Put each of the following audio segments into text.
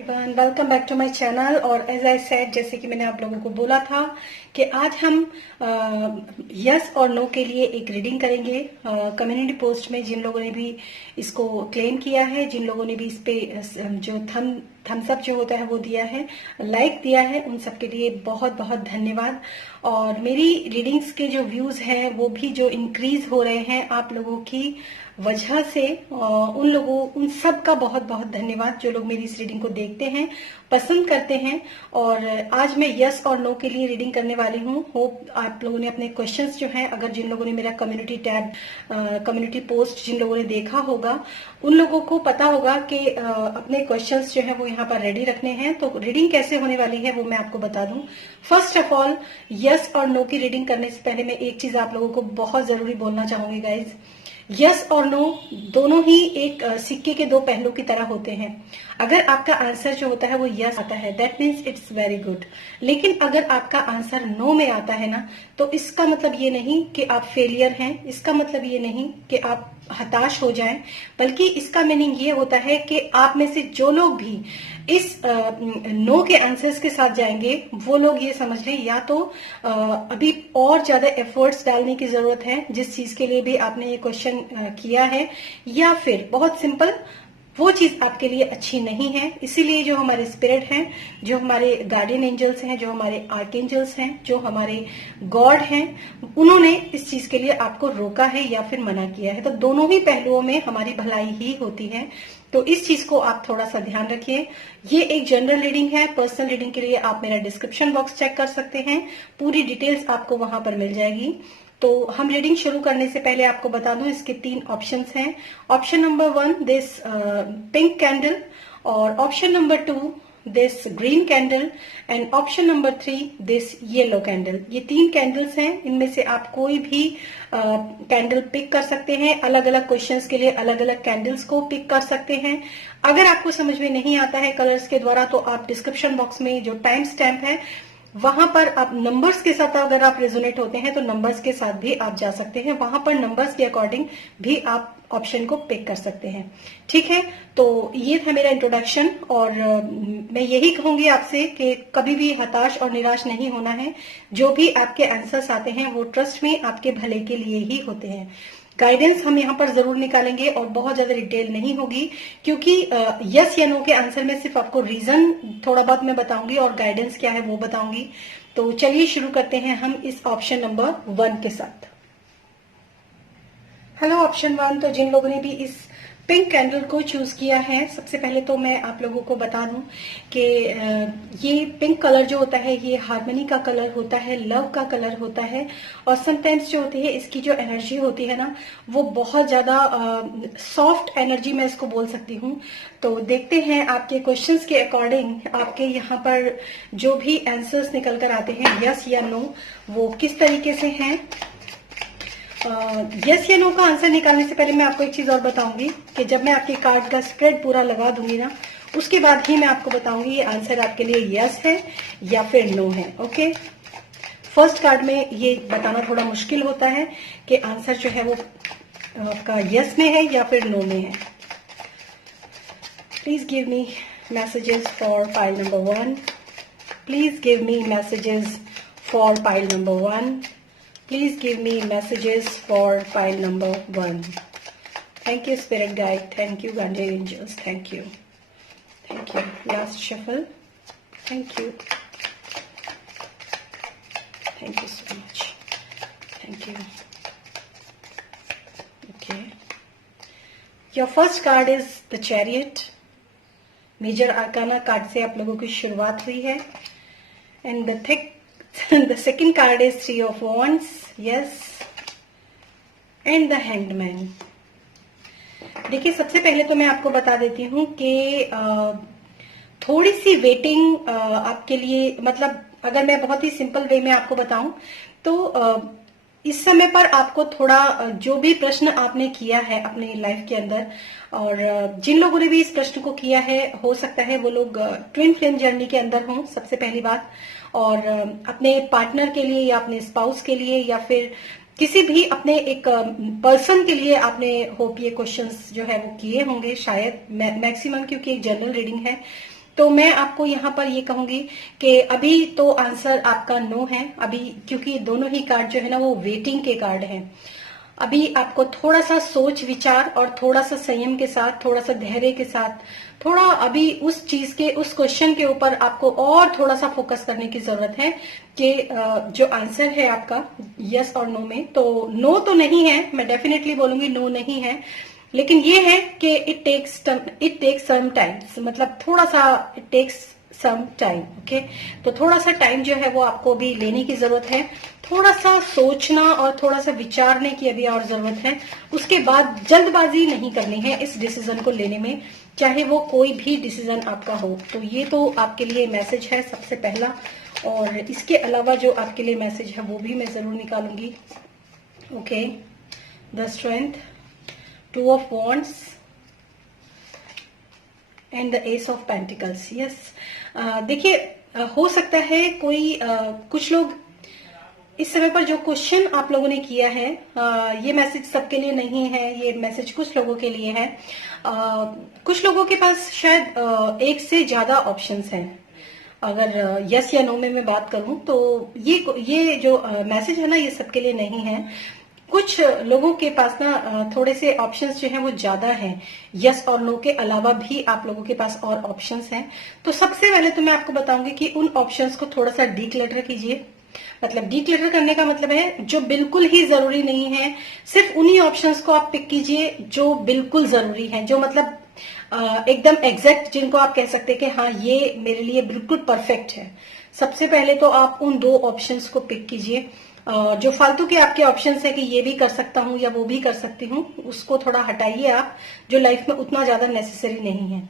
Welcome back to my channel. और as I said, जैसे कि मैंने आप लोगों को बोला था कि आज हम यस और नो के लिए एक रीडिंग करेंगे। कम्युनिटी पोस्ट में जिन लोगों ने भी इसको क्लेम किया है, जिन लोगों ने भी इस पे जो थम्स अप जो होता है वो दिया है, लाइक दिया है, उन सब के लिए बहुत बहुत धन्यवाद। और मेरी रीडिंग्स के जो व्यूज हैं वो भी जो इंक्रीज हो रहे हैं आप लोगों की वजह से, उन सब का बहुत बहुत धन्यवाद जो लोग मेरी इस रीडिंग को देखते हैं, पसंद करते हैं। और आज मैं यस और नो के लिए रीडिंग करने वाली हूँ। होप आप लोगों ने अपने क्वेश्चंस जो हैं, अगर जिन लोगों ने मेरा कम्युनिटी टैब कम्युनिटी पोस्ट जिन लोगों ने देखा होगा, उन लोगों को पता होगा कि अपने क्वेश्चंस जो है वो यहाँ पर रेडी रखने हैं। तो रीडिंग कैसे होने वाली है वो मैं आपको बता दूं। फर्स्ट ऑफ ऑल, यस और नो की रीडिंग करने से पहले मैं एक चीज आप लोगों को बहुत जरूरी बोलना चाहूंगी गाइज। यस और नो दोनों ही एक सिक्के के दो पहलू की तरह होते हैं। अगर आपका आंसर जो होता है वो यस आता है, that means it's very good. लेकिन अगर आपका आंसर नो में आता है ना, तो इसका मतलब ये नहीं कि आप फेलियर हैं, इसका मतलब ये नहीं कि आप हताश हो जाएं, बल्कि इसका मीनिंग ये होता है कि आप में से जो लोग भी इस नो के आंसर्स के साथ जाएंगे, वो लोग ये समझ लें या तो अभी और ज्यादा एफर्ट्स डालने की जरूरत है जिस चीज के लिए भी आपने ये क्वेश्चन किया है, या फिर बहुत सिंपल वो चीज आपके लिए अच्छी नहीं है। इसीलिए जो हमारे स्पिरिट हैं, जो हमारे गार्डियन एंजल्स हैं, जो हमारे आर्कएंजल्स हैं, जो हमारे गॉड हैं, उन्होंने इस चीज के लिए आपको रोका है या फिर मना किया है। तो दोनों ही पहलुओं में हमारी भलाई ही होती है। तो इस चीज को आप थोड़ा सा ध्यान रखिए। ये एक जनरल रीडिंग है। पर्सनल रीडिंग के लिए आप मेरा डिस्क्रिप्शन बॉक्स चेक कर सकते हैं, पूरी डिटेल्स आपको वहां पर मिल जाएगी। तो हम रीडिंग शुरू करने से पहले आपको बता दूं, इसके 3 ऑप्शंस हैं। Option number 1 this pink candle, और option number 2 this green candle, and option number 3 this yellow candle. ये 3 कैंडल्स हैं, इनमें से आप कोई भी कैंडल पिक कर सकते हैं। अलग अलग क्वेश्चंस के लिए अलग अलग कैंडल्स को पिक कर सकते हैं। अगर आपको समझ में नहीं आता है कलर्स के द्वारा, तो आप डिस्क्रिप्शन बॉक्स में जो टाइम स्टैम्प है वहां पर आप नंबर्स के साथ, अगर आप रेजोनेट होते हैं तो नंबर्स के साथ भी आप जा सकते हैं, वहां पर नंबर्स के अकॉर्डिंग भी आप ऑप्शन को पिक कर सकते हैं। ठीक है, तो ये था मेरा इंट्रोडक्शन। और मैं यही कहूंगी आपसे कि कभी भी हताश और निराश नहीं होना है। जो भी आपके आंसर्स आते हैं वो ट्रस्ट में आपके भले के लिए ही होते हैं। गाइडेंस हम यहाँ पर जरूर निकालेंगे और बहुत ज्यादा डिटेल नहीं होगी, क्योंकि यस या नो के आंसर में सिर्फ आपको रीजन थोड़ा बहुत मैं बताऊंगी और गाइडेंस क्या है वो बताऊंगी। तो चलिए शुरू करते हैं हम इस ऑप्शन नंबर 1 के साथ। Hello option 1। तो जिन लोगों ने भी इस पिंक कैंडल को चूज किया है, सबसे पहले तो मैं आप लोगों को बता दूं कि ये पिंक कलर जो होता है ये हार्मनी का कलर होता है, लव का कलर होता है। और समटाइम्स जो होती है इसकी जो एनर्जी होती है ना, वो बहुत ज्यादा सॉफ्ट एनर्जी मैं इसको बोल सकती हूँ। तो देखते हैं आपके क्वेश्चंस के अकॉर्डिंग आपके यहाँ पर जो भी आंसर्स निकल कर आते हैं यस या नो, वो किस तरीके से हैं। यस या नो का आंसर निकालने से पहले मैं आपको एक चीज और बताऊंगी कि जब मैं आपके कार्ड का स्प्रेड पूरा लगा दूंगी ना, उसके बाद ही मैं आपको बताऊंगी ये आंसर आपके लिए यस है या फिर नो है। ओके, फर्स्ट कार्ड में ये बताना थोड़ा मुश्किल होता है कि आंसर जो है वो आपका यस में है या फिर नो में है। Please give me messages for pile number 1। Please give me messages for pile number 1। Please give me messages for pile number 1. Thank you, Spirit Guide. Thank you, Guardian Angels. Thank you. Thank you. Last shuffle. Thank you. Thank you so much. Thank you. Okay. Your first card is the Chariot. Major Arcana card से आप लोगों की शुरुआत हुई है. And the second card is 3 of Wands. Yes. And the Hanged Man. देखिए, सबसे पहले तो मैं आपको बता देती हूँ कि थोड़ी सी वेटिंग आपके लिए, मतलब अगर मैं बहुत ही सिंपल वे में आपको बताऊं तो इस समय पर आपको थोड़ा जो भी प्रश्न आपने किया है अपने लाइफ के अंदर, और जिन लोगों ने भी इस प्रश्न को किया है, हो सकता है वो लोग ट्विन फ्लेम जर्नी के अंदर हों, सबसे पहली बात। और अपने पार्टनर के लिए या अपने स्पाउस के लिए या फिर किसी भी अपने एक पर्सन के लिए आपने होप ये क्वेश्चंस जो है वो किए होंगे शायद, मैक्सिमम, क्योंकि एक जनरल रीडिंग है। तो मैं आपको यहाँ पर ये कहूंगी कि अभी तो आंसर आपका नो है अभी, क्योंकि दोनों ही कार्ड जो है ना वो वेटिंग के कार्ड हैं। अभी आपको थोड़ा सा सोच विचार और थोड़ा सा संयम के साथ, थोड़ा सा धैर्य के साथ, थोड़ा अभी उस चीज के, उस क्वेश्चन के ऊपर आपको और थोड़ा सा फोकस करने की जरूरत है कि जो आंसर है आपका यस और नो में, तो नो तो नहीं है, मैं डेफिनेटली बोलूंगी नो नहीं है, लेकिन ये है कि इट टेक्स सम टाइम, मतलब थोड़ा सा it takes some time. Okay, तो थोड़ा सा टाइम जो है वो आपको अभी लेने की जरूरत है, थोड़ा सा सोचना और थोड़ा सा विचारने की अभी और जरूरत है। उसके बाद जल्दबाजी नहीं करनी है इस डिसीजन को लेने में, चाहे वो कोई भी डिसीजन आपका हो। तो ये तो आपके लिए मैसेज है सबसे पहला, और इसके अलावा जो आपके लिए मैसेज है वो भी मैं जरूर निकालूंगी। Okay, the strength, two of wands and the ace of pentacles. Yes, देखिए हो सकता है कोई कुछ लोग इस समय पर जो क्वेश्चन आप लोगों ने किया है, ये मैसेज सबके लिए नहीं है, ये मैसेज कुछ लोगों के लिए है। कुछ लोगों के पास शायद एक से ज्यादा ऑप्शंस हैं। अगर यस या नो में मैं बात करूं तो ये जो मैसेज है ना ये सबके लिए नहीं है। कुछ लोगों के पास ना थोड़े से ऑप्शंस जो हैं वो ज्यादा हैं, यस और नो के अलावा भी आप लोगों के पास और ऑप्शंस हैं। तो सबसे पहले तो मैं आपको बताऊंगी कि उन ऑप्शंस को थोड़ा सा डीक्लटर कीजिए। मतलब डीक्लटर करने का मतलब है जो बिल्कुल ही जरूरी नहीं है, सिर्फ उन्हीं ऑप्शंस को आप पिक कीजिए जो बिल्कुल जरूरी हैं, जो मतलब एकदम एग्जैक्ट, जिनको आप कह सकते हैं कि हाँ ये मेरे लिए बिल्कुल परफेक्ट है। सबसे पहले तो आप उन दो ऑप्शंस को पिक कीजिए। जो फालतू के आपके ऑप्शंस है कि ये भी कर सकता हूँ या वो भी कर सकती हूँ, उसको थोड़ा हटाइए आप, जो लाइफ में उतना ज्यादा नेसेसरी नहीं है।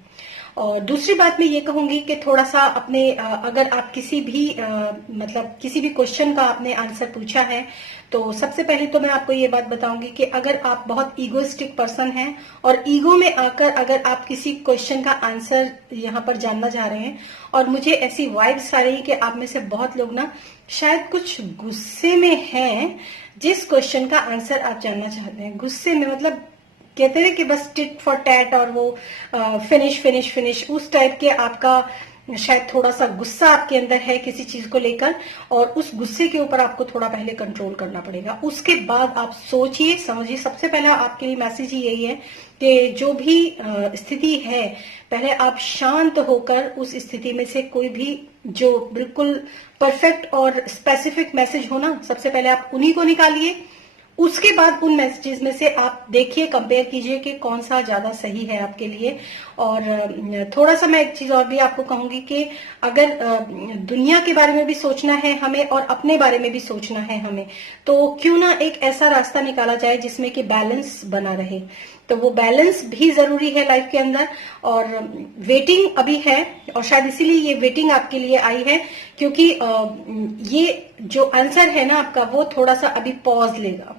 और दूसरी बात मैं ये कहूंगी कि थोड़ा सा अपने अगर आप किसी भी मतलब किसी भी क्वेश्चन का आपने आंसर पूछा है, तो सबसे पहले तो मैं आपको ये बात बताऊंगी कि अगर आप बहुत ईगोइस्टिक पर्सन हैं और ईगो में आकर अगर आप किसी क्वेश्चन का आंसर यहाँ पर जानना चाह रहे हैं, और मुझे ऐसी वाइब्स आ रही कि आप में से बहुत लोग ना शायद कुछ गुस्से में हैं जिस क्वेश्चन का आंसर आप जानना चाहते हैं। गुस्से में मतलब कहते हैं कि बस टिट फॉर टैट और वो फिनिश फिनिश फिनिश, उस टाइप के आपका शायद थोड़ा सा गुस्सा आपके अंदर है किसी चीज को लेकर, और उस गुस्से के ऊपर आपको थोड़ा पहले कंट्रोल करना पड़ेगा। उसके बाद आप सोचिए समझिए। सबसे पहला आपके लिए मैसेज ही यही है कि जो भी स्थिति है, पहले आप शांत होकर उस स्थिति में से कोई भी जो बिल्कुल परफेक्ट और स्पेसिफिक मैसेज हो ना, सबसे पहले आप उन्हीं को निकालिए। उसके बाद उन मैसेजेस में से आप देखिए, कंपेयर कीजिए कि कौन सा ज्यादा सही है आपके लिए। और थोड़ा सा मैं एक चीज और भी आपको कहूंगी कि अगर दुनिया के बारे में भी सोचना है हमें और अपने बारे में भी सोचना है हमें, तो क्यों ना एक ऐसा रास्ता निकाला जाए जिसमें कि बैलेंस बना रहे। तो वो बैलेंस भी जरूरी है लाइफ के अंदर। और वेटिंग अभी है, और शायद इसीलिए ये वेटिंग आपके लिए आई है, क्योंकि ये जो आंसर है ना आपका, वो थोड़ा सा अभी पॉज लेगा।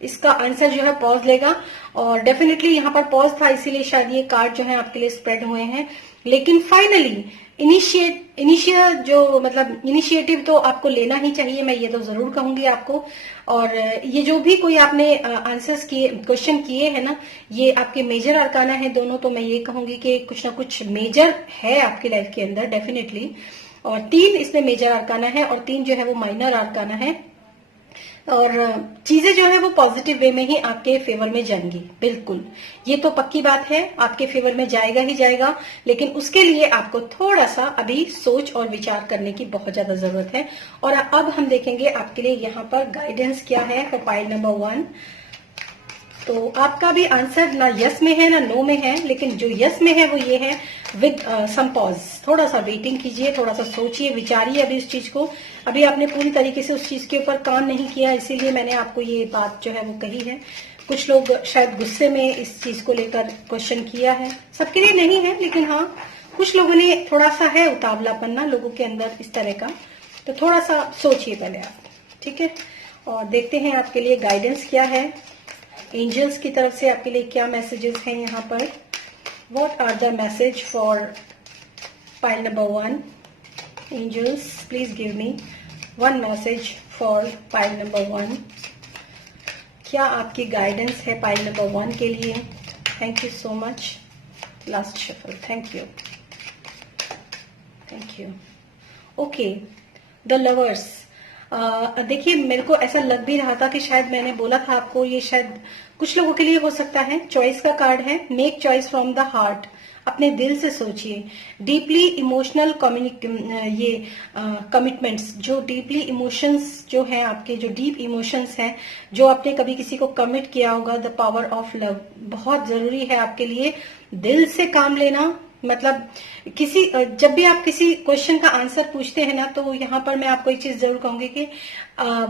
इसका आंसर जो है पॉज लेगा, और डेफिनेटली यहाँ पर पॉज था, इसीलिए शायद ये कार्ड जो है आपके लिए स्प्रेड हुए हैं। लेकिन फाइनली इनिशिएटिव तो आपको लेना ही चाहिए, मैं ये तो जरूर कहूंगी आपको। और ये जो भी कोई आपने आंसर्स किए, क्वेश्चन किए हैं ना, ये आपके मेजर अरकाना है दोनों, तो मैं ये कहूंगी कि कुछ ना कुछ मेजर है आपकी लाइफ के अंदर डेफिनेटली। और 3 इसमें मेजर अरकाना है और 3 जो है वो माइनर अरकाना है। और चीजें जो है वो पॉजिटिव वे में ही आपके फेवर में जाएंगी, बिल्कुल ये तो पक्की बात है, आपके फेवर में जाएगा ही जाएगा। लेकिन उसके लिए आपको थोड़ा सा अभी सोच और विचार करने की बहुत ज्यादा जरूरत है। और अब हम देखेंगे आपके लिए यहाँ पर गाइडेंस क्या है फॉर पाइल नंबर 1। तो आपका भी आंसर ना यस में है ना नो में है, लेकिन जो यस में है वो ये है विद सम पॉज। थोड़ा सा वेटिंग कीजिए, थोड़ा सा सोचिए विचारिए अभी इस चीज को। अभी आपने पूरी तरीके से उस चीज के ऊपर काम नहीं किया, इसीलिए मैंने आपको ये बात जो है वो कही है। कुछ लोग शायद गुस्से में इस चीज को लेकर क्वेश्चन किया है, सबके लिए नहीं है, लेकिन हाँ कुछ लोगों ने थोड़ा सा है उतावलापन ना लोगों के अंदर इस तरह का। तो थोड़ा सा सोचिए पहले आप, ठीक है। और देखते हैं आपके लिए गाइडेंस क्या है, एंजल्स की तरफ से आपके लिए क्या मैसेजेस हैं यहाँ पर। What are the message for pile number 1? Angels please give me 1 message for pile number 1। क्या आपकी गाइडेंस है पाइल नंबर 1 के लिए? Thank you so much. Last shuffle, thank you. Thank you. Okay, the lovers. देखिए, मेरे को ऐसा लग भी रहा था कि शायद मैंने बोला था आपको, ये शायद कुछ लोगों के लिए हो सकता है। चॉइस का कार्ड है, make choice from the heart. अपने दिल से सोचिए। डीपली इमोशनल ये कमिटमेंट्स, जो डीपली इमोशंस जो हैं आपके, जो डीप इमोशंस हैं, जो आपने कभी किसी को कमिट किया होगा, द पावर ऑफ लव बहुत जरूरी है आपके लिए। दिल से काम लेना, मतलब जब भी आप किसी क्वेश्चन का आंसर पूछते हैं ना, तो यहाँ पर मैं आपको एक चीज जरूर कहूंगी कि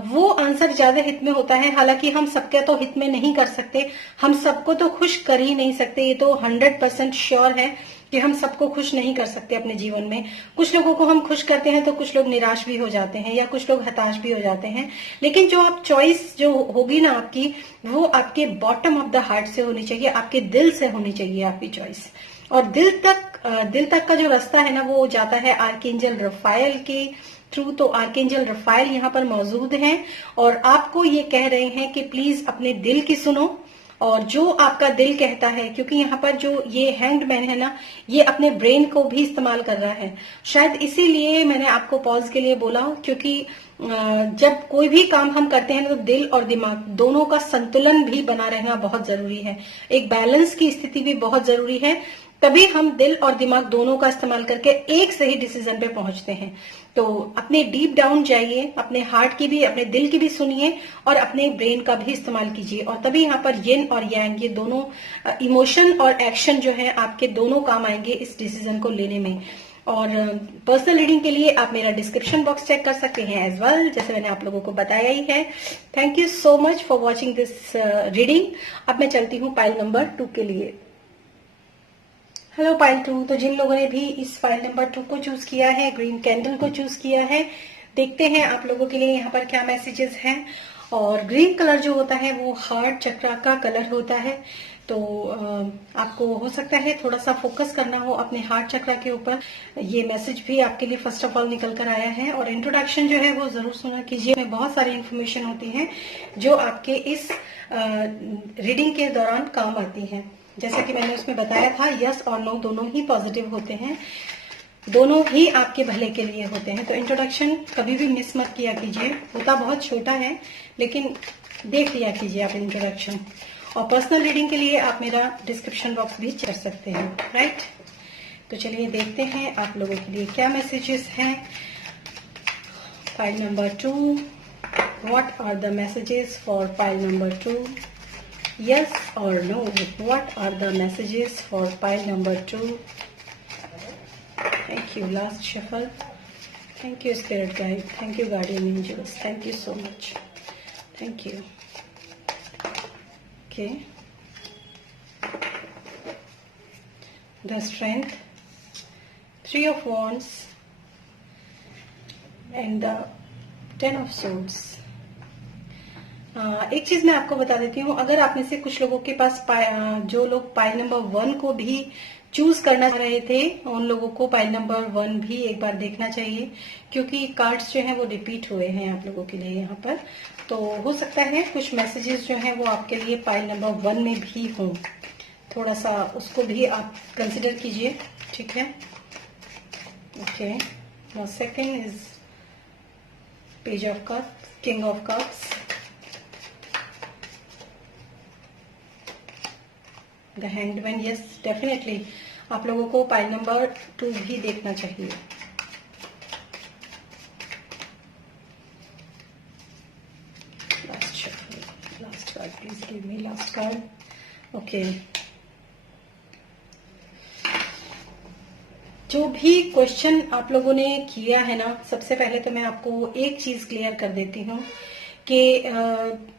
वो आंसर ज्यादा हित में होता है। हालांकि हम सबके तो हित में नहीं कर सकते, हम सबको तो खुश कर ही नहीं सकते, ये तो 100% श्योर है कि हम सबको खुश नहीं कर सकते अपने जीवन में। कुछ लोगों को हम खुश करते हैं तो कुछ लोग निराश भी हो जाते हैं, या कुछ लोग हताश भी हो जाते हैं। लेकिन जो आप चॉइस जो होगी ना आपकी, वो आपके बॉटम ऑफ द हार्ट से होनी चाहिए, आपके दिल से होनी चाहिए आपकी चॉइस। और दिल तक का जो रास्ता है ना, वो जाता है आर्कएंजल रफाएल के थ्रू। तो आर्कएंजल रफाएल यहाँ पर मौजूद हैं और आपको ये कह रहे हैं कि प्लीज अपने दिल की सुनो, और जो आपका दिल कहता है, क्योंकि यहाँ पर जो ये हैंग्ड मैन है ना, ये अपने ब्रेन को भी इस्तेमाल कर रहा है। शायद इसीलिए मैंने आपको पॉज के लिए बोला, क्योंकि जब कोई भी काम हम करते हैं तो दिल और दिमाग दोनों का संतुलन भी बना रहना बहुत जरूरी है, एक बैलेंस की स्थिति भी बहुत जरूरी है। तभी हम दिल और दिमाग दोनों का इस्तेमाल करके एक सही डिसीजन पे पहुंचते हैं। तो अपने डीप डाउन जाइए, अपने हार्ट की भी, अपने दिल की भी सुनिए, और अपने ब्रेन का भी इस्तेमाल कीजिए। और तभी यहाँ पर यिन और यांग, ये दोनों इमोशन और एक्शन जो है आपके दोनों काम आएंगे इस डिसीजन को लेने में। और पर्सनल रीडिंग के लिए आप मेरा डिस्क्रिप्शन बॉक्स चेक कर सकते हैं एज वेल, जैसे मैंने आप लोगों को बताया ही है। Thank you so much for watching this reading. अब मैं चलती हूँ पाइल नंबर 2 के लिए। Hello pile 2। तो जिन लोगों ने भी इस पाइल नंबर 2 को चूज किया है, ग्रीन कैंडल को चूज किया है, देखते हैं आप लोगों के लिए यहाँ पर क्या मैसेजेस हैं। और ग्रीन कलर जो होता है वो हार्ट चक्र का कलर होता है। तो आपको हो सकता है थोड़ा सा फोकस करना हो अपने हार्ट चक्र के ऊपर। ये मैसेज भी आपके लिए फर्स्ट ऑफ ऑल निकल कर आया है। और इंट्रोडक्शन जो है वो जरूर सुना कीजिए, में बहुत सारी इन्फॉर्मेशन होती है जो आपके इस रीडिंग के दौरान काम आती है। जैसे कि मैंने उसमें बताया था, यस और नो दोनों ही पॉजिटिव होते हैं, दोनों ही आपके भले के लिए होते हैं। तो इंट्रोडक्शन कभी भी मिस मत किया कीजिए, होता बहुत छोटा है लेकिन देख लिया कीजिए आप इंट्रोडक्शन। और पर्सनल रीडिंग के लिए आप मेरा डिस्क्रिप्शन बॉक्स भी चेक कर सकते हैं, राइट। तो चलिए देखते हैं आप लोगों के लिए क्या मैसेजेस हैं। File number 2, what are the messages for file number 2? Yes or no? What are the messages for pile number 2? Thank you. Last shuffle. Thank you, Spirit Guide. Thank you, Guardian Angels. Thank you so much. Thank you. Okay. The Strength. 3 of Wands. And the 10 of Swords. एक चीज मैं आपको बता देती हूँ, अगर आप में से कुछ लोगों के पास जो लोग पाइल नंबर 1 को भी चूज करना चाह रहे थे, उन लोगों को पाइल नंबर 1 भी एक बार देखना चाहिए, क्योंकि कार्ड्स जो हैं वो रिपीट हुए हैं आप लोगों के लिए यहाँ पर। तो हो सकता है कुछ मैसेजेस जो हैं वो आपके लिए पाइल नंबर 1 में भी हों, थोड़ा सा उसको भी आप कंसिडर कीजिए, ठीक है। Okay, now second is page of cups, king of cups, the hanged man. Yes, definitely आप लोगों को पाइल नंबर 2 भी देखना चाहिए। Last card please give me last card. Okay, जो भी क्वेश्चन आप लोगों ने किया है ना, सबसे पहले तो मैं आपको एक चीज क्लियर कर देती हूँ कि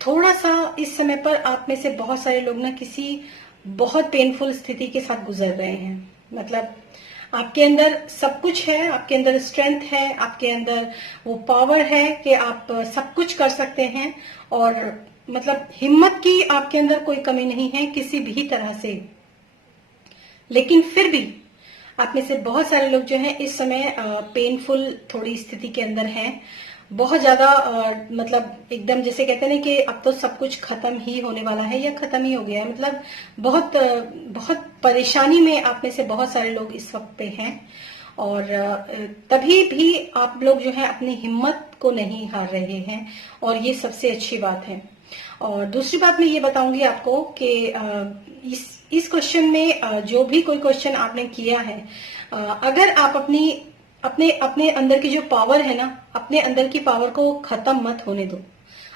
थोड़ा सा इस समय पर आप में से बहुत सारे लोग ना किसी बहुत पेनफुल स्थिति के साथ गुजर रहे हैं। मतलब आपके अंदर सब कुछ है, आपके अंदर स्ट्रेंथ है, आपके अंदर वो पावर है कि आप सब कुछ कर सकते हैं, और मतलब हिम्मत की आपके अंदर कोई कमी नहीं है किसी भी तरह से। लेकिन फिर भी आप में से बहुत सारे लोग जो हैं इस समय पेनफुल थोड़ी स्थिति के अंदर हैं, बहुत ज्यादा मतलब एकदम जैसे कहते हैं ना कि अब तो सब कुछ खत्म ही होने वाला है या खत्म ही हो गया है। मतलब बहुत बहुत परेशानी में आप में से बहुत सारे लोग इस वक्त पे हैं। और तभी भी आप लोग जो है अपनी हिम्मत को नहीं हार रहे हैं, और ये सबसे अच्छी बात है। और दूसरी बात मैं ये बताऊंगी आपको कि इस क्वेश्चन में जो भी कोई क्वेश्चन आपने किया है, अगर आप अपने अपने अंदर की जो पावर है ना, अपने अंदर की पावर को खत्म मत होने दो,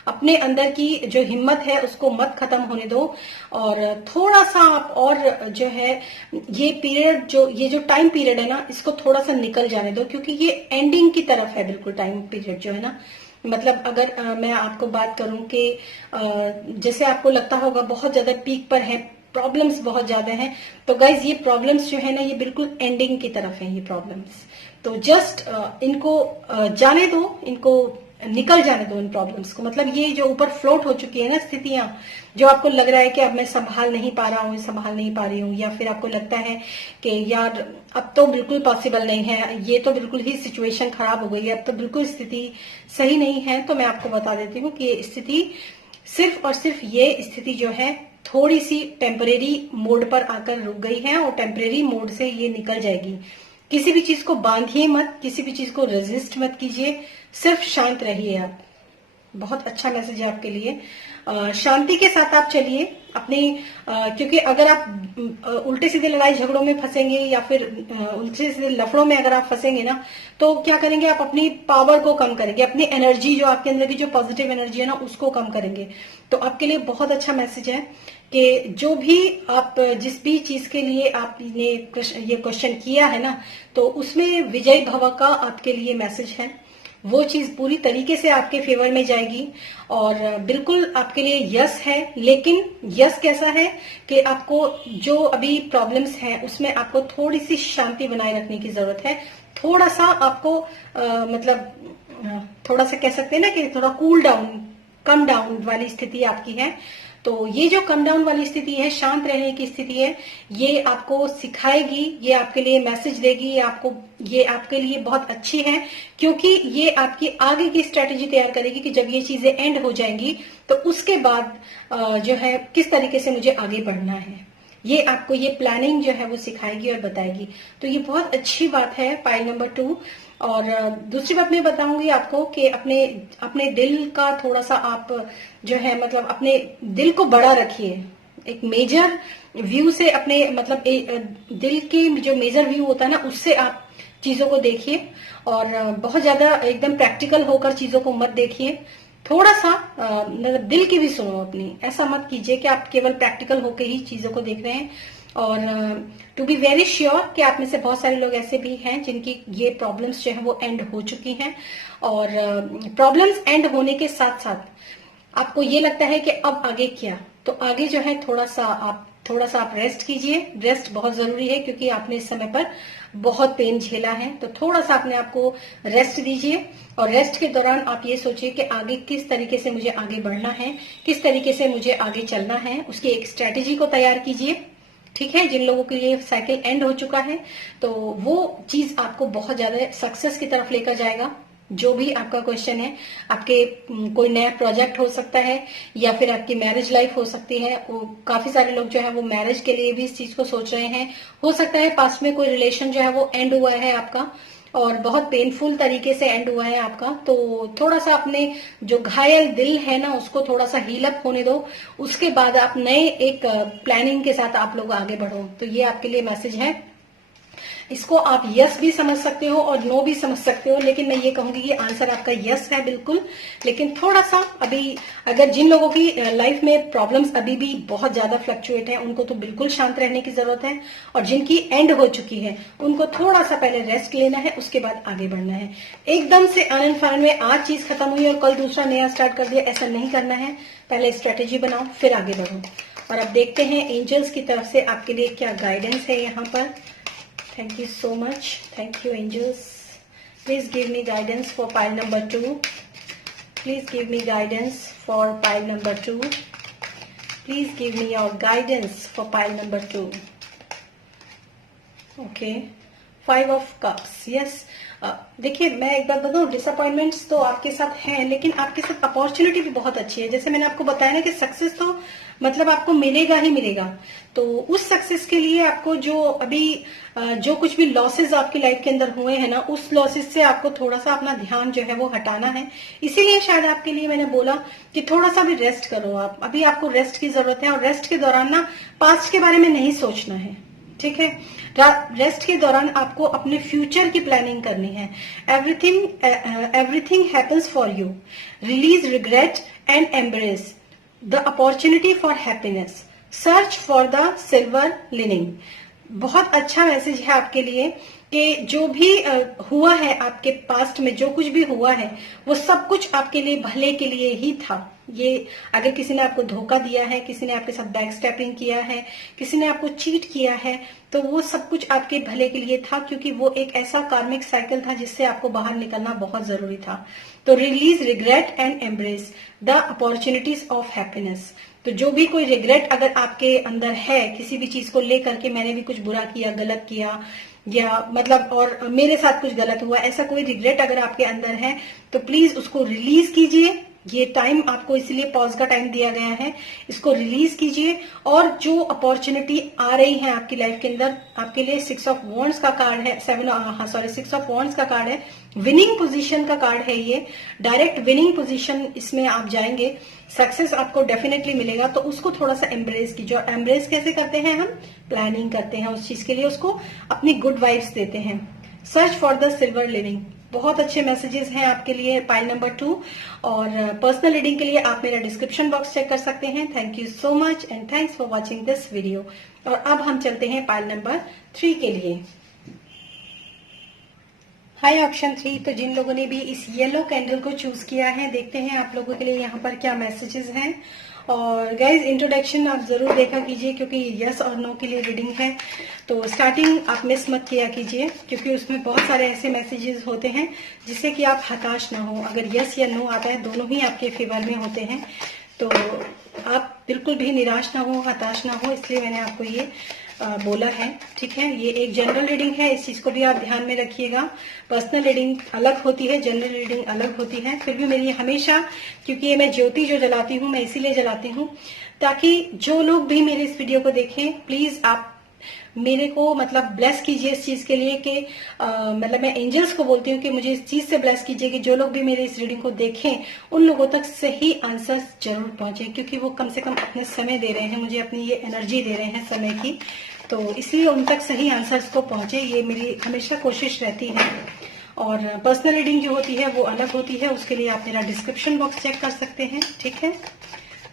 अपने अंदर की जो हिम्मत है उसको मत खत्म होने दो, और थोड़ा सा आप और जो है ये पीरियड, ये जो टाइम पीरियड है ना, इसको थोड़ा सा निकल जाने दो, क्योंकि ये एंडिंग की तरफ है बिल्कुल टाइम पीरियड जो है ना। मतलब अगर मैं आपको बात करूं कि जैसे आपको लगता होगा बहुत ज्यादा पीक पर है, प्रॉब्लम्स बहुत ज्यादा हैं, तो गाइज ये प्रॉब्लम्स जो है ना, ये बिल्कुल एंडिंग की तरफ है ये प्रॉब्लम्स। तो जस्ट इनको जाने दो, इनको निकल जाने दो इन प्रॉब्लम्स को। मतलब ये जो ऊपर फ्लोट हो चुकी है ना स्थितियां, जो आपको लग रहा है कि अब मैं संभाल नहीं पा रहा हूँ, संभाल नहीं पा रही हूँ, या फिर आपको लगता है कि यार अब तो बिल्कुल पॉसिबल नहीं है, ये तो बिल्कुल ही सिचुएशन खराब हो गई है, अब तो बिल्कुल स्थिति सही नहीं है, तो मैं आपको बता देती हूँ कि ये स्थिति सिर्फ और सिर्फ ये स्थिति जो है थोड़ी सी टेम्परेरी मोड पर आकर रुक गई है, और टेम्परेरी मोड से ये निकल जाएगी। किसी भी चीज को बांधिए मत, किसी भी चीज को रेजिस्ट मत कीजिए, सिर्फ शांत रहिए आप। बहुत अच्छा मैसेज है आपके लिए। शांति के साथ आप चलिए अपनी, क्योंकि अगर आप उल्टे सीधे लड़ाई झगड़ों में फंसेंगे, या फिर उल्टे सीधे लफड़ों में अगर आप फंसेंगे ना, तो क्या करेंगे आप, अपनी पावर को कम करेंगे, अपनी एनर्जी, जो आपके अंदर की जो पॉजिटिव एनर्जी है ना, उसको कम करेंगे। तो आपके लिए बहुत अच्छा मैसेज है कि जो भी आप, जिस भी चीज के लिए आपने ये क्वेश्चन किया है ना, तो उसमें विजय भव का आपके लिए मैसेज है। वो चीज पूरी तरीके से आपके फेवर में जाएगी, और बिल्कुल आपके लिए यस है। लेकिन यस कैसा है कि आपको जो अभी प्रॉब्लम्स हैं उसमें आपको थोड़ी सी शांति बनाए रखने की जरूरत है। थोड़ा सा आपको थोड़ा सा कह सकते हैं ना कि थोड़ा कूल डाउन, कम डाउन वाली स्थिति आपकी है। तो ये जो कम डाउन वाली स्थिति है, शांत रहने की स्थिति है, ये आपको सिखाएगी, ये आपके लिए मैसेज देगी, ये आपके लिए बहुत अच्छी है, क्योंकि ये आपकी आगे की स्ट्रेटेजी तैयार करेगी कि जब ये चीजें एंड हो जाएंगी तो उसके बाद जो है किस तरीके से मुझे आगे बढ़ना है। ये आपको ये प्लानिंग जो है वो सिखाएगी और बताएगी। तो ये बहुत अच्छी बात है पाइल नंबर 2। और दूसरी बात मैं बताऊंगी आपको कि अपने अपने दिल का थोड़ा सा आप जो है, मतलब अपने दिल को बड़ा रखिए, एक मेजर व्यू से अपने, मतलब दिल की जो मेजर व्यू होता है ना, उससे आप चीजों को देखिए, और बहुत ज्यादा एकदम प्रैक्टिकल होकर चीजों को मत देखिए। थोड़ा सा मतलब दिल की भी सुनो अपनी, ऐसा मत कीजिए कि आप केवल प्रैक्टिकल होकर ही चीजों को देख रहे हैं। और टू बी वेरी श्योर कि आप में से बहुत सारे लोग ऐसे भी हैं जिनकी ये प्रॉब्लम्स जो है वो एंड हो चुकी हैं, और प्रॉब्लम्स एंड होने के साथ साथ आपको ये लगता है कि अब आगे क्या, तो आगे जो है थोड़ा सा आप रेस्ट कीजिए। रेस्ट बहुत जरूरी है, क्योंकि आपने इस समय पर बहुत पेन झेला है, तो थोड़ा सा अपने आप को रेस्ट दीजिए। और रेस्ट के दौरान आप ये सोचिए कि आगे किस तरीके से मुझे आगे बढ़ना है, किस तरीके से मुझे आगे चलना है, उसकी एक स्ट्रेटेजी को तैयार कीजिए। ठीक है, जिन लोगों के लिए साइकिल एंड हो चुका है, तो वो चीज आपको बहुत ज्यादा सक्सेस की तरफ लेकर जाएगा। जो भी आपका क्वेश्चन है, आपके कोई नया प्रोजेक्ट हो सकता है, या फिर आपकी मैरिज लाइफ हो सकती है। वो काफी सारे लोग जो है वो मैरिज के लिए भी इस चीज को सोच रहे हैं। हो सकता है पास्ट में कोई रिलेशन जो है वो एंड हुआ है आपका, और बहुत पेनफुल तरीके से एंड हुआ है आपका। तो थोड़ा सा अपने जो घायल दिल है ना, उसको थोड़ा सा हील अप होने दो, उसके बाद आप नए एक प्लानिंग के साथ आप लोग आगे बढ़ो। तो ये आपके लिए मैसेज है। इसको आप यस भी समझ सकते हो और नो भी समझ सकते हो, लेकिन मैं ये कहूंगी कि आंसर आपका यस है बिल्कुल। लेकिन थोड़ा सा अभी, अगर जिन लोगों की लाइफ में प्रॉब्लम्स अभी भी बहुत ज्यादा फ्लक्चुएट है, उनको तो बिल्कुल शांत रहने की जरूरत है, और जिनकी एंड हो चुकी है उनको थोड़ा सा पहले रेस्ट लेना है, उसके बाद आगे बढ़ना है। एकदम से आनंद फानंद में आज चीज खत्म हुई और कल दूसरा नया स्टार्ट कर दिया, ऐसा नहीं करना है। पहले स्ट्रेटेजी बनाओ, फिर आगे बढ़ो। और अब देखते हैं एंजल्स की तरफ से आपके लिए क्या गाइडेंस है यहाँ पर। Thank you so much. Thank you, angels. Please give me guidance for pile number 2. Please give me guidance for pile number 2. Please give me your guidance for pile number 2. Okay. Five of cups, yes. देखिए मैं एक बात बताऊं, disappointments तो आपके साथ हैं, लेकिन आपके साथ अपॉर्चुनिटी भी बहुत अच्छी है। जैसे मैंने आपको बताया ना कि सक्सेस तो मतलब आपको मिलेगा ही मिलेगा। तो उस सक्सेस के लिए आपको जो अभी जो कुछ भी लॉसेस आपकी लाइफ के अंदर हुए हैं ना, उस लॉसेस से आपको थोड़ा सा अपना ध्यान जो है वो हटाना है। इसीलिए शायद आपके लिए मैंने बोला कि थोड़ा सा भी रेस्ट करो आप। अभी आपको रेस्ट की जरूरत है, और रेस्ट के दौरान ना पास्ट के बारे में नहीं सोचना है, ठीक है। रेस्ट के दौरान आपको अपने फ्यूचर की प्लानिंग करनी है। Everything happens for you. Release regret and embrace the opportunity for happiness. Search for the silver leaning. बहुत अच्छा मैसेज है आपके लिए कि जो भी हुआ है आपके पास्ट में, जो कुछ भी हुआ है वो सब कुछ आपके लिए भले के लिए ही था। ये अगर किसी ने आपको धोखा दिया है, किसी ने आपके साथ बैक स्टेपिंग किया है, किसी ने आपको चीट किया है, तो वो सब कुछ आपके भले के लिए था, क्योंकि वो एक ऐसा कार्मिक साइकिल था जिससे आपको बाहर निकलना बहुत जरूरी था। तो release regret and embrace the opportunities of happiness. तो जो भी कोई रिग्रेट अगर आपके अंदर है किसी भी चीज को लेकर के, मैंने भी कुछ बुरा किया, गलत किया, या मतलब और मेरे साथ कुछ गलत हुआ, ऐसा कोई रिग्रेट अगर आपके अंदर है तो प्लीज उसको रिलीज कीजिए। ये टाइम आपको इसलिए पॉज का टाइम दिया गया है, इसको रिलीज कीजिए। और जो अपॉर्चुनिटी आ रही है आपकी लाइफ के अंदर, आपके लिए 6 ऑफ वॉन्ड्स का कार्ड है, 6 ऑफ वॉन्ड्स का कार्ड है, विनिंग पोजीशन का कार्ड है, ये डायरेक्ट विनिंग पोजीशन, इसमें आप जाएंगे, सक्सेस आपको डेफिनेटली मिलेगा। तो उसको थोड़ा सा एम्ब्रेस कीजिए। और एम्ब्रेस कैसे करते हैं हम? प्लानिंग करते हैं उस चीज के लिए, उसको अपनी गुड वाइब्स देते हैं। Search for the silver living. बहुत अच्छे मैसेजेस हैं आपके लिए पाइल नंबर 2। और पर्सनल रीडिंग के लिए आप मेरा डिस्क्रिप्शन बॉक्स चेक कर सकते हैं। Thank you so much and thanks for watching this video. और अब हम चलते हैं पाइल नंबर 3 के लिए। हाय ऑप्शन 3। तो जिन लोगों ने भी इस येलो कैंडल को चूज किया है, देखते हैं आप लोगों के लिए यहाँ पर क्या मैसेजेस हैं। और गाइज इंट्रोडक्शन आप जरूर देखा कीजिए, क्योंकि यस और नो के लिए रीडिंग है, तो स्टार्टिंग आप मिस मत किया कीजिए, क्योंकि उसमें बहुत सारे ऐसे मैसेजेस होते हैं जिससे कि आप हताश ना हो। अगर यस या नो आता है, दोनों ही आपके फेवर में होते हैं, तो आप बिल्कुल भी निराश ना हो, हताश ना हो, इसलिए मैंने आपको ये बोला है, ठीक है। ये एक जनरल रीडिंग है, इस चीज को भी आप ध्यान में रखिएगा। पर्सनल रीडिंग अलग होती है, जनरल रीडिंग अलग होती है। फिर भी मेरी हमेशा, क्योंकि ये मैं ज्योति जो जलाती हूँ, मैं इसीलिए जलाती हूँ ताकि जो लोग भी मेरे इस वीडियो को देखें, प्लीज आप मेरे को मतलब ब्लेस कीजिए इस चीज के लिए कि मतलब मैं एंजल्स को बोलती हूँ कि मुझे इस चीज से ब्लेस कीजिए कि जो लोग भी मेरे इस रीडिंग को देखें, उन लोगों तक सही आंसर्स जरूर पहुंचे, क्योंकि वो कम से कम अपने समय दे रहे हैं मुझे, अपनी ये एनर्जी दे रहे हैं समय की, तो इसलिए उन तक सही आंसर्स को पहुंचे, ये मेरी हमेशा कोशिश रहती है। और पर्सनल रीडिंग जो होती है वो अलग होती है, उसके लिए आप मेरा डिस्क्रिप्शन बॉक्स चेक कर सकते हैं, ठीक है।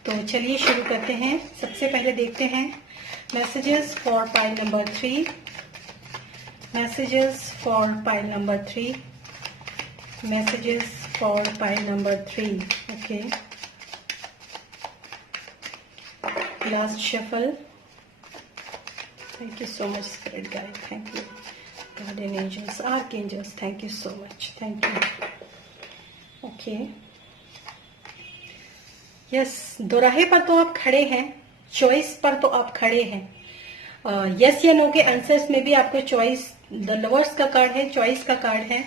तो चलिए शुरू करते हैं। सबसे पहले देखते हैं messages for pile number 3। Messages for pile number 3। Messages for pile number 3। Okay, last shuffle. Thank you so much spirit guide, thank you guardian angels, archangels, thank you so much, thank you. Okay, yes, दोराहे पर तो आप खड़े हैं, choice पर तो आप खड़े हैं। यस या नो के आंसर्स में भी आपको चॉइस, द लवर्स का कार्ड है, चॉइस का कार्ड है,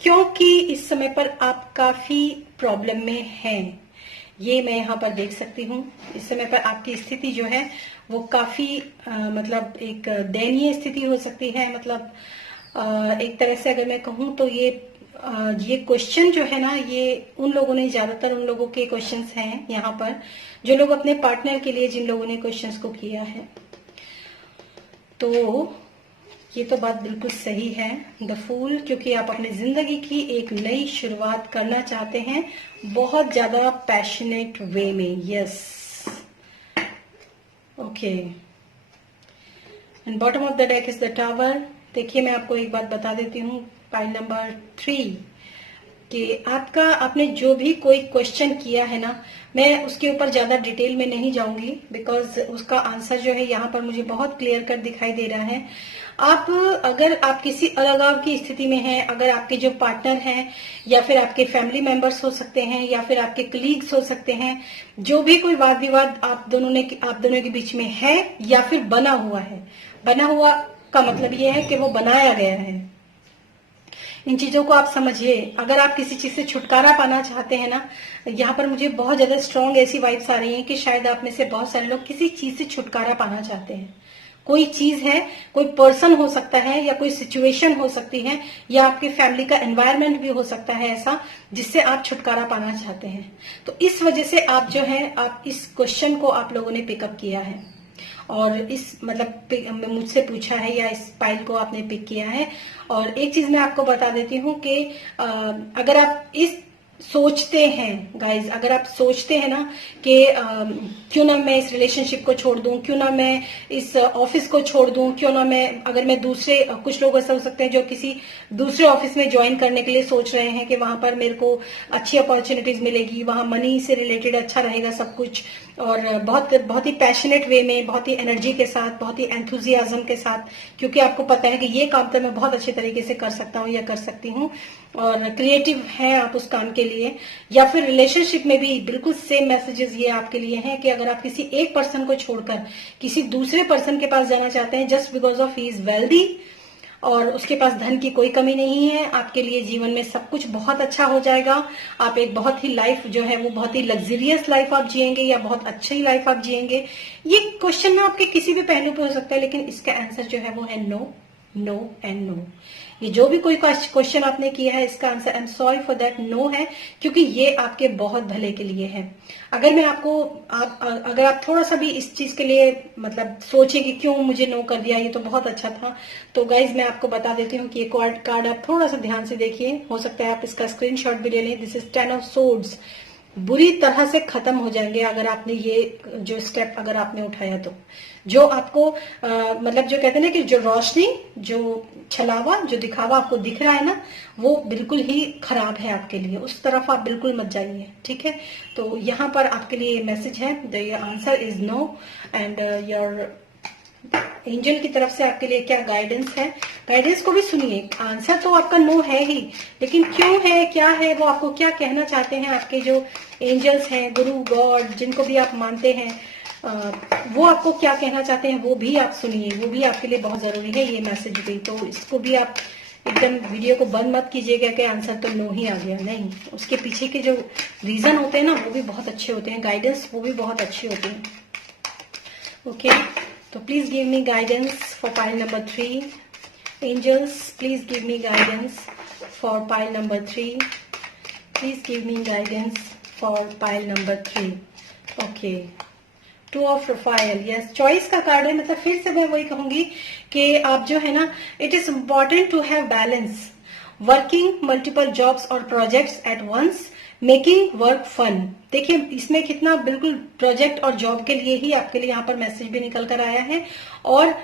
क्योंकि इस समय पर आप काफी प्रॉब्लम में हैं, ये मैं यहाँ पर देख सकती हूँ। इस समय पर आपकी स्थिति जो है वो काफी मतलब एक दयनीय स्थिति हो सकती है। मतलब एक तरह से अगर मैं कहूँ तो ये क्वेश्चन जो है ना, ये उन लोगों ने, ज्यादातर उन लोगों के क्वेश्चंस हैं यहाँ पर, जो लोग अपने पार्टनर के लिए, जिन लोगों ने क्वेश्चंस को किया है। तो ये तो बात बिल्कुल सही है, द फूल, क्योंकि आप अपनी जिंदगी की एक नई शुरुआत करना चाहते हैं बहुत ज्यादा पैशनेट वे में। Yes, okay, and bottom of the deck is the tower. देखिए मैं आपको एक बात बता देती हूँ पाइल नंबर 3 कि आपने जो भी कोई क्वेश्चन किया है ना, मैं उसके ऊपर ज्यादा डिटेल में नहीं जाऊंगी, बिकॉज उसका आंसर जो है यहाँ पर मुझे बहुत क्लियर कट दिखाई दे रहा है। अगर आप किसी अलगाव की स्थिति में हैं, अगर आपके जो पार्टनर हैं, या फिर आपके फैमिली मेंबर्स हो सकते हैं, या फिर आपके कलीग्स हो सकते हैं, जो भी कोई वाद विवाद आप दोनों के बीच में है, या फिर बना हुआ का मतलब ये है कि वो बनाया गया है। इन चीजों को आप समझिए। अगर आप किसी चीज से छुटकारा पाना चाहते हैं ना, यहाँ पर मुझे बहुत ज्यादा स्ट्रांग ऐसी वाइब्स आ रही हैं कि शायद आप में से बहुत सारे लोग किसी चीज से छुटकारा पाना चाहते हैं। कोई चीज है, कोई पर्सन हो सकता है, या कोई सिचुएशन हो सकती है, या आपके फैमिली का एनवायरनमेंट भी हो सकता है ऐसा जिससे आप छुटकारा पाना चाहते हैं। तो इस वजह से आप जो है, आप इस क्वेश्चन को आप लोगों ने पिकअप किया है और इस मतलब मुझसे पूछा है, या इस पाइल को आपने पिक किया है। और एक चीज मैं आपको बता देती हूँ कि अगर आप इस सोचते हैं गाइज, अगर आप सोचते हैं ना कि क्यों ना मैं इस रिलेशनशिप को छोड़ दूं, क्यों ना मैं इस ऑफिस को छोड़ दूं, क्यों ना मैं, अगर मैं दूसरे, कुछ लोग ऐसा हो सकते हैं जो किसी दूसरे ऑफिस में ज्वाइन करने के लिए सोच रहे हैं कि वहां पर मेरे को अच्छी अपॉर्चुनिटीज मिलेगी, वहां मनी से रिलेटेड अच्छा रहेगा सब कुछ, और बहुत बहुत ही पैशनेट वे में, बहुत ही एनर्जी के साथ, बहुत ही एंथुजियाज्म के साथ, क्योंकि आपको पता है कि ये काम तो मैं बहुत अच्छे तरीके से कर सकता हूँ या कर सकती हूँ, और क्रिएटिव है आप उस काम के लिए। या फिर रिलेशनशिप में भी बिल्कुल सेम मैसेजेस ये आपके लिए हैं कि अगर आप किसी एक पर्सन को छोड़कर किसी दूसरे पर्सन के पास जाना चाहते हैं just because of he is wealthy और उसके पास धन की कोई कमी नहीं है, आपके लिए जीवन में सब कुछ बहुत अच्छा हो जाएगा। आप एक बहुत ही लाइफ जो है वो बहुत ही लग्जरियस लाइफ आप जिएंगे, या बहुत अच्छी लाइफ आप जिएंगे। ये क्वेश्चन ना आपके किसी भी पहलू पे हो सकता है, लेकिन इसका आंसर जो है वो है नो, नो एंड नो। ये जो भी कोई क्वेश्चन आपने किया है, इसका answer I am sorry for that no है, क्योंकि ये आपके बहुत भले के लिए है। अगर मैं आपको अगर आप थोड़ा सा भी इस चीज के लिए मतलब सोचें कि क्यों मुझे नो कर दिया, ये तो बहुत अच्छा था, तो गाइज मैं आपको बता देती हूँ कि ये कार्ड आप थोड़ा सा ध्यान से देखिए, हो सकता है आप इसका स्क्रीनशॉट भी ले लें। This is 10 of swords. बुरी तरह से खत्म हो जाएंगे अगर आपने ये जो स्टेप अगर आपने उठाया तो, जो आपको मतलब जो कहते हैं ना कि जो रोशनी, जो छलावा, जो दिखावा आपको दिख रहा है ना, वो बिल्कुल ही खराब है आपके लिए, उस तरफ आप बिल्कुल मत जाइए, ठीक है। तो यहाँ पर आपके लिए मैसेज है, the answer is no, and your angel की तरफ से आपके लिए क्या गाइडेंस है, गाइडेंस को भी सुनिए। आंसर तो आपका नो है ही, लेकिन क्यों है, क्या है, वो आपको क्या कहना चाहते हैं आपके जो एंजल्स हैं, गुरु, गॉड, जिनको भी आप मानते हैं, वो आपको क्या कहना चाहते हैं वो भी आप सुनिए, वो भी आपके लिए बहुत जरूरी है ये मैसेज भी। तो इसको भी आप एकदम वीडियो को बंद मत कीजिएगा कि आंसर तो नो ही आ गया, नहीं, उसके पीछे के जो रीजन होते हैं ना वो भी बहुत अच्छे होते हैं, गाइडेंस वो भी बहुत अच्छे होते हैं। Okay, so please give me guidance for pile number 3. Angels, please give me guidance for pile number 3. Please give me guidance for pile number 3. Okay. 2 of Raphael. Yes, choice का कार्ड है, मतलब फिर से मैं वही कहूंगी कि आप जो है ना, it is important to have balance. Working multiple jobs or projects at once. Making work fun. देखिए इसमें कितना बिल्कुल प्रोजेक्ट और जॉब के लिए ही आपके लिए यहाँ पर मैसेज भी निकल कर आया है, और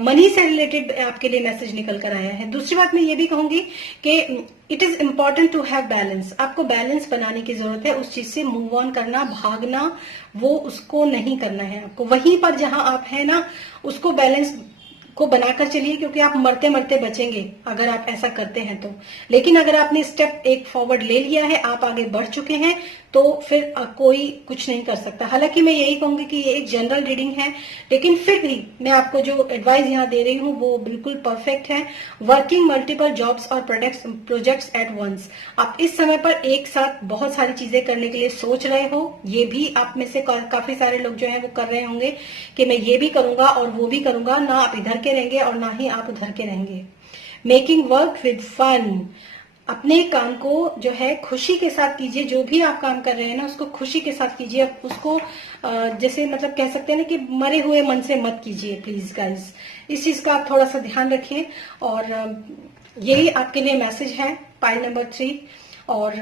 मनी से रिलेटेड आपके लिए मैसेज निकल कर आया है। दूसरी बात मैं ये भी कहूंगी कि it is important to have balance. आपको बैलेंस बनाने की जरूरत है, उस चीज से मूव ऑन करना, भागना, वो उसको नहीं करना है आपको। वहीं पर जहां आप है ना, उसको बैलेंस को बनाकर चलिए, क्योंकि आप मरते मरते बचेंगे अगर आप ऐसा करते हैं तो। लेकिन अगर आपने स्टेप एक फॉरवर्ड ले लिया है, आप आगे बढ़ चुके हैं, तो फिर कोई कुछ नहीं कर सकता। हालांकि मैं यही कहूंगी कि ये एक जनरल रीडिंग है, लेकिन फिर भी मैं आपको जो एडवाइस यहाँ दे रही हूँ वो बिल्कुल परफेक्ट है। वर्किंग मल्टीपल जॉब्स और प्रोजेक्ट्स एट वंस। आप इस समय पर एक साथ बहुत सारी चीजें करने के लिए सोच रहे हो, ये भी आप में से काफी सारे लोग जो है वो कर रहे होंगे कि मैं ये भी करूंगा और वो भी करूंगा, ना आप इधर के रहेंगे और ना ही आप उधर के रहेंगे। Making work with fun. अपने काम को जो है खुशी के साथ कीजिए, जो भी आप काम कर रहे हैं ना उसको खुशी के साथ कीजिए, उसको जैसे मतलब कह सकते हैं ना कि मरे हुए मन से मत कीजिए प्लीज गाइस। इस चीज का आप थोड़ा सा ध्यान रखिए, और यही आपके लिए मैसेज है पाइल नंबर 3। और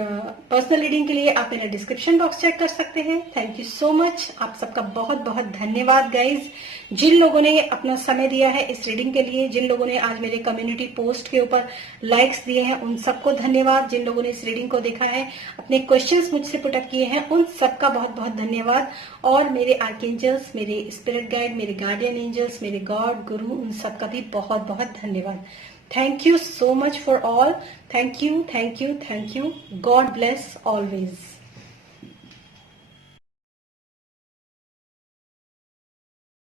पर्सनल रीडिंग के लिए आप मेरा डिस्क्रिप्शन बॉक्स चेक कर सकते हैं। थैंक यू सो मच, आप सबका बहुत बहुत धन्यवाद गाइज, जिन लोगों ने अपना समय दिया है इस रीडिंग के लिए, जिन लोगों ने आज मेरे कम्युनिटी पोस्ट के ऊपर लाइक्स दिए हैं उन सबको धन्यवाद, जिन लोगों ने इस रीडिंग को देखा है, अपने क्वेश्चंस मुझसे पुटअप किए हैं, उन सबका बहुत बहुत धन्यवाद। और मेरे आर्कएंजल्स, मेरे स्पिरिट गाइड, मेरे गार्डियन एंजल्स, मेरे गॉड, गुरु, उन सबका भी बहुत बहुत धन्यवाद। Thank you so much for all. Thank you, thank you, thank you. God bless always.